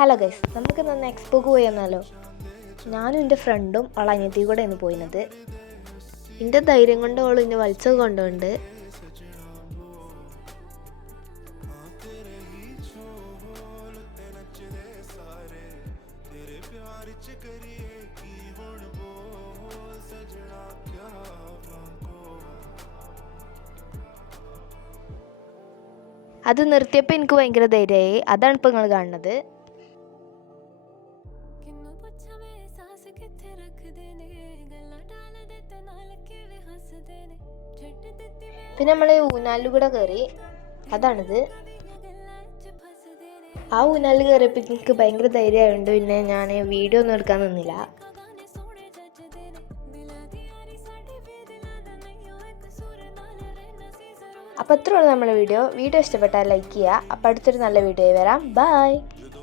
Hello guys, നമുക്ക് ഇന്ന് എക്സ്പോക്ക് പോയി എന്നാലോ. ഞാനും എൻ്റെ ഫ്രണ്ടും അവളെ അനിയത്തി കൂടെ ഇന്ന് പോയിന്നത്. എൻ്റെ ധൈര്യം കൊണ്ട് അവൾ ഇന്നെ വലിച്ചത് കൊണ്ടുണ്ട്. അത് നിർത്തിയപ്പോൾ എനിക്ക് ഭയങ്കര ധൈര്യമായി. അതാണ് ഇപ്പോൾ നിങ്ങൾ കാണുന്നത്. പിന്നെ നമ്മൾ ഊഞ്ഞാലിൽ കൂടെ കയറി. അതാണിത്. ആ ഊഞ്ഞാലിൽ കയറിയപ്പോൾ എനിക്ക് ഭയങ്കര ധൈര്യമായതുകൊണ്ട് പിന്നെ ഞാൻ വീഡിയോ ഒന്നും എടുക്കാൻ നിന്നില്ല. അപ്പോൾ അത്രയുള്ളൂ നമ്മുടെ വീഡിയോ ഇഷ്ടപ്പെട്ടാൽ ലൈക്ക് ചെയ്യുക. അപ്പോൾ അടുത്തൊരു നല്ല വീഡിയോ വരാം. ബൈ.